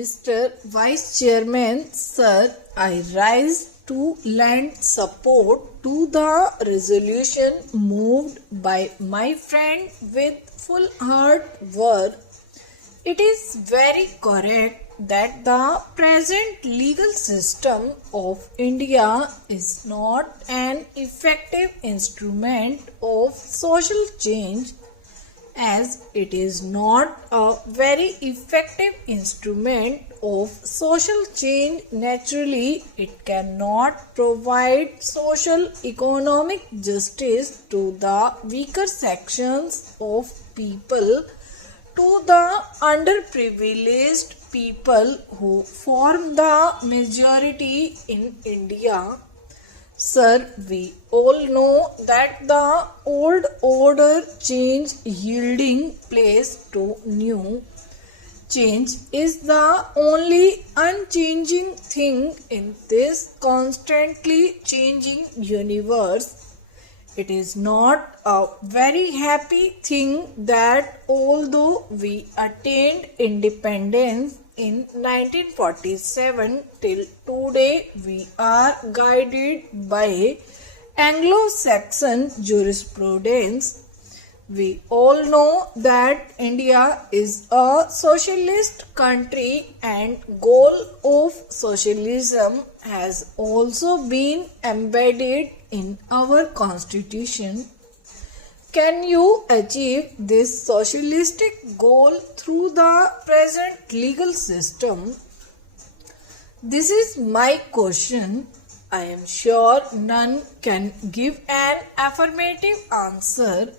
Mr. Vice Chairman, Sir, I rise to lend support to the resolution moved by my friend with full heart were. It is very correct that the present legal system of India is not an effective instrument of social change, as it is not a very effective instrument of social change. Naturally, it cannot provide social economic justice to the weaker sections of people, to the underprivileged people who form the majority in India. Sir, we all know that the old order change yielding place to new. Change is the only unchanging thing in this constantly changing universe. It is not a very happy thing that although we attained independence in 1947 till today we are guided by Anglo-Saxon jurisprudence. We all know that India is a socialist country and goal of socialism has also been embedded in our constitution. Can you achieve this socialistic goal through the present legal system? This is my question. I am sure none can give an affirmative answer.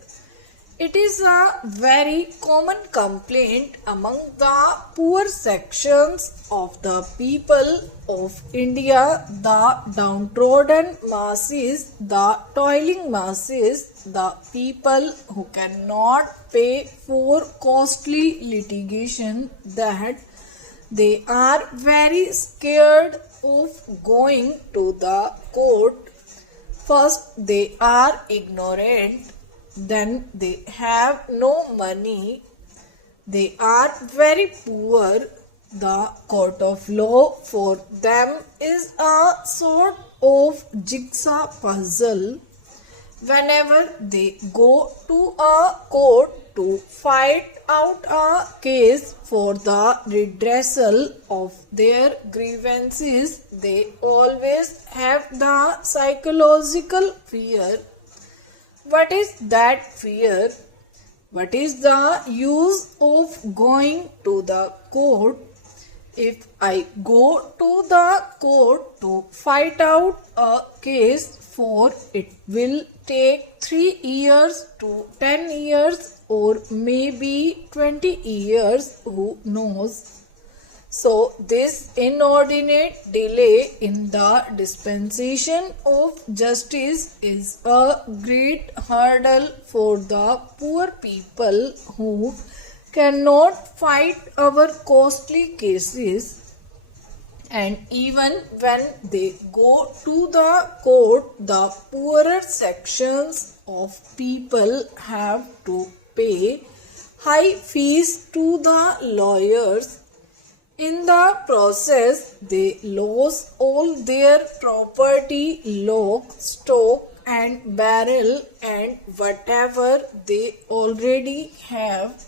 It is a very common complaint among the poor sections of the people of India, the downtrodden masses, the toiling masses, the people who cannot pay for costly litigation, that they are very scared of going to the court. First, they are ignorant. Then they have no money. They are very poor. The court of law for them is a sort of jigsaw puzzle. Whenever they go to a court to fight out a case for the redressal of their grievances, they always have the psychological fear. What is that fear? What is the use of going to the court? If I go to the court to fight out a case, for it will take 3 years to 10 years or maybe 20 years, who knows. So, this inordinate delay in the dispensation of justice is a great hurdle for the poor people who cannot fight our costly cases. And even when they go to the court, the poorer sections of people have to pay high fees to the lawyers. In the process, they lose all their property, lock, stock and barrel and whatever they already have.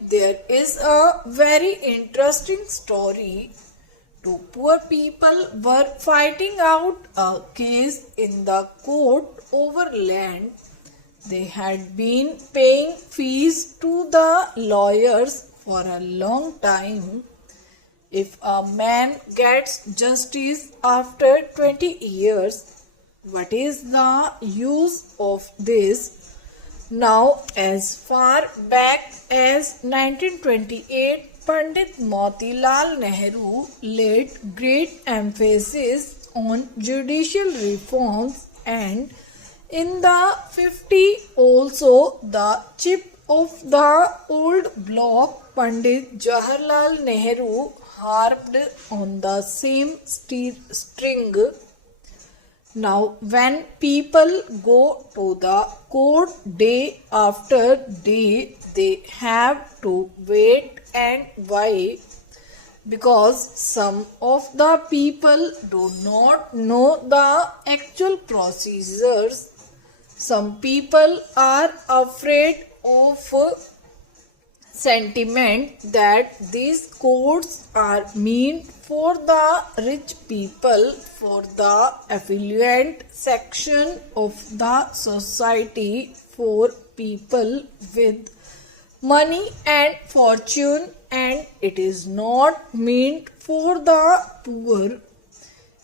There is a very interesting story. Two poor people were fighting out a case in the court over land. They had been paying fees to the lawyers for a long time. If a man gets justice after 20 years, what is the use of this? Now, as far back as 1928, Pandit Motilal Nehru laid great emphasis on judicial reforms, and in the 50s also the chief of the old bloc, Pandit Jawaharlal Nehru, harped on the same string. Now, when people go to the court day after day, they have to wait and wait. because some of the people do not know the actual procedures. Some people are afraid of sentiment that these codes are meant for the rich people, for the affluent section of the society, for people with money and fortune, and it is not meant for the poor.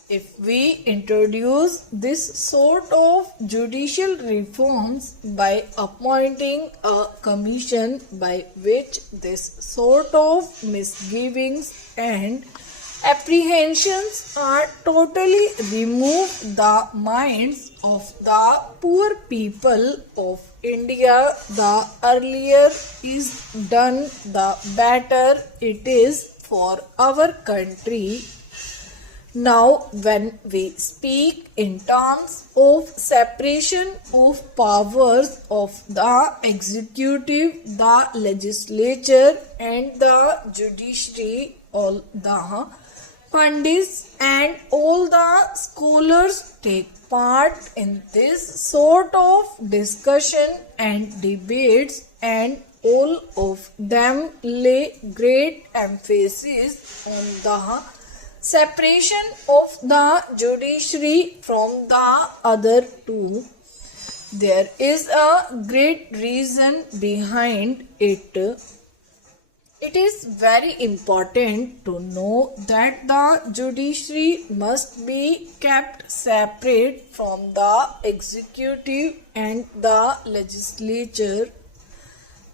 If we introduce this sort of judicial reforms by appointing a commission by which this sort of misgivings and apprehensions are totally removed the minds of the poor people of India, the earlier is done, the better it is for our country. Now, when we speak in terms of separation of powers of the executive, the legislature, and the judiciary, all the pundits and all the scholars take part in this sort of discussion and debates, and all of them lay great emphasis on the separation of the judiciary from the other two. There is a great reason behind it. It is very important to know that the judiciary must be kept separate from the executive and the legislature.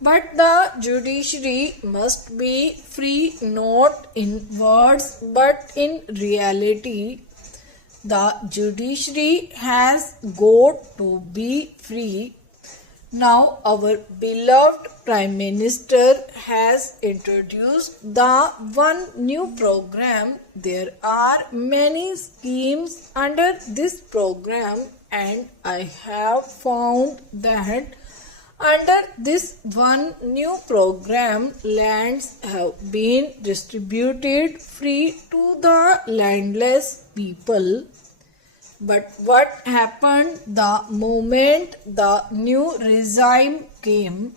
But the judiciary must be free not in words but in reality. The judiciary has got to be free. Now our beloved Prime Minister has introduced the one new program. There are many schemes under this program, and I have found that under this one new program, lands have been distributed free to the landless people. But what happened the moment the new regime came?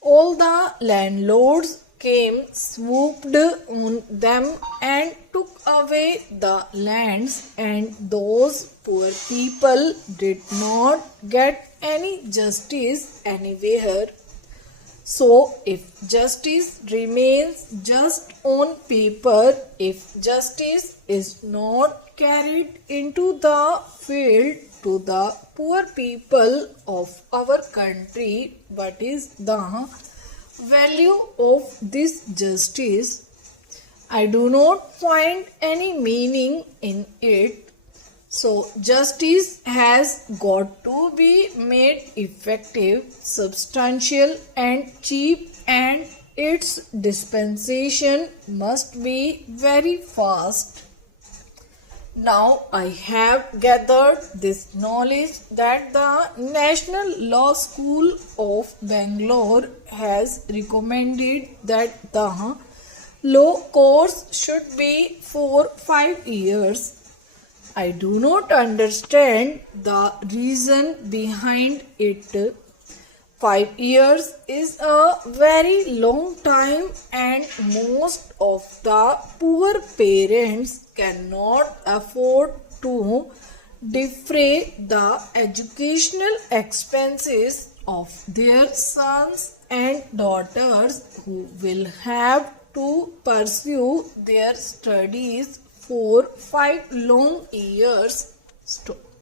All the landlords came, swooped on them and took away the lands, and those poor people did not get any justice anywhere. So, if justice remains just on paper, if justice is not carried into the field to the poor people of our country, what is the value of this justice? I do not find any meaning in it. So, justice has got to be made effective, substantial, and cheap, and its dispensation must be very fast. Now, I have gathered this knowledge that the National Law School of Bangalore has recommended that the law course should be for 5 years. I do not understand the reason behind it. 5 years is a very long time, and most of the poor parents cannot afford to defray the educational expenses of their sons and daughters who will have to pursue their studies for 5 long years.